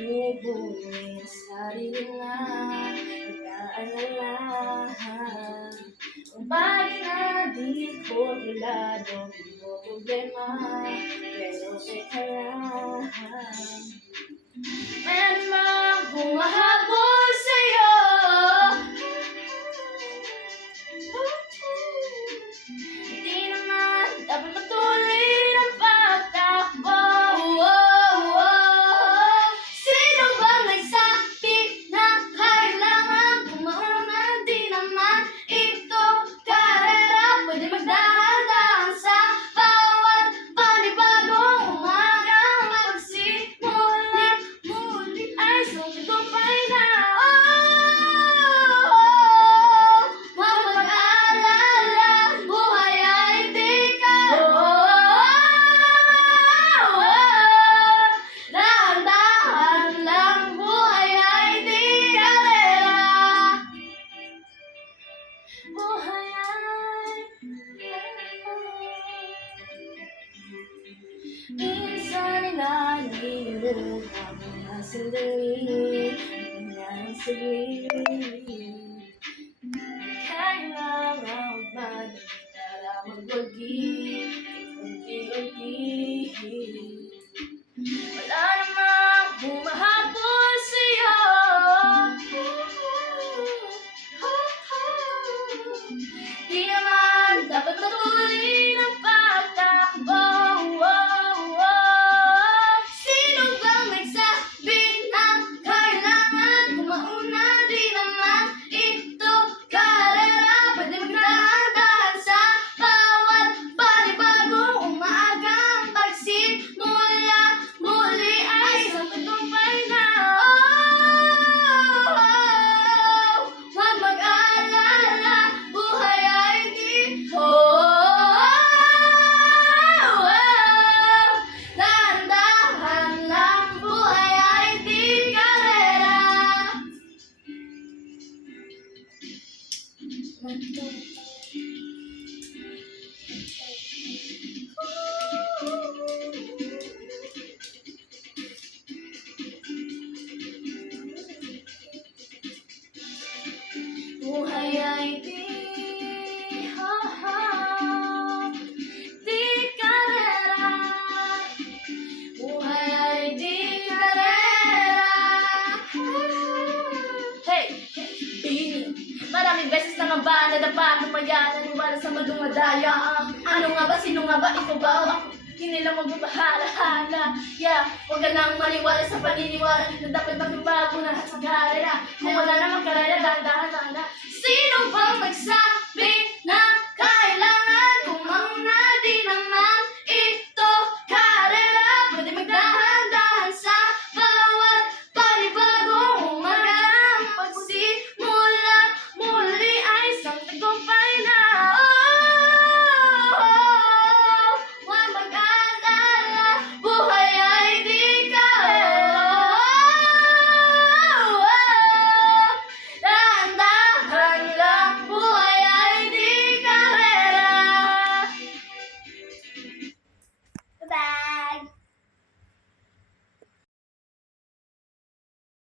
Bubuin sarili na nag-aalala. Kung bakit na di ko kilado mo problema, pero teka lang, meron mang humahabol sa'yo. Hindi naman dapat patuloy ang pagtakbo. Sino bang nagsabi na kailangan kumauna? Di naman ito karera. Pwede magdahan-dahan sa bawat panibagong umagang magsimula. Muli ay sumitumpay na. Huwag mag-alala, buhay ay di ka. Dahan-dahan lang, buhay ay di karera. Buhay ay minsan nalilimutan mo na sandali, ang saglit. Kailangan magmadali para magwagi, unti-unti. Wala namang humahabol sa'yo. Di naman dapat patuloy ng pagtakbo. Sino bang nagsabi na kailangan kumauna? Di naman ito karera. Pwede magdahan-dahan sa bawat panibagong umagang pagsimula. Muli ay isang tagumpay na. Huwag mag-alala, buhay ay di. Dahan-dahan lang, buhay ay di karera. Buhay ay di, di karera. Buhay ay di karera. Hey, Bini, maraming beses na nga ba nadapa ko pa yan, naniwala sa madumadaya. Ano nga ba, sino nga ba, ito ba? Hindi nila magbabahala-hala. Yeah, huwag ka nang maniwala sa paniniwala na dapat magbabago na sa karera. Kung wala namang karera,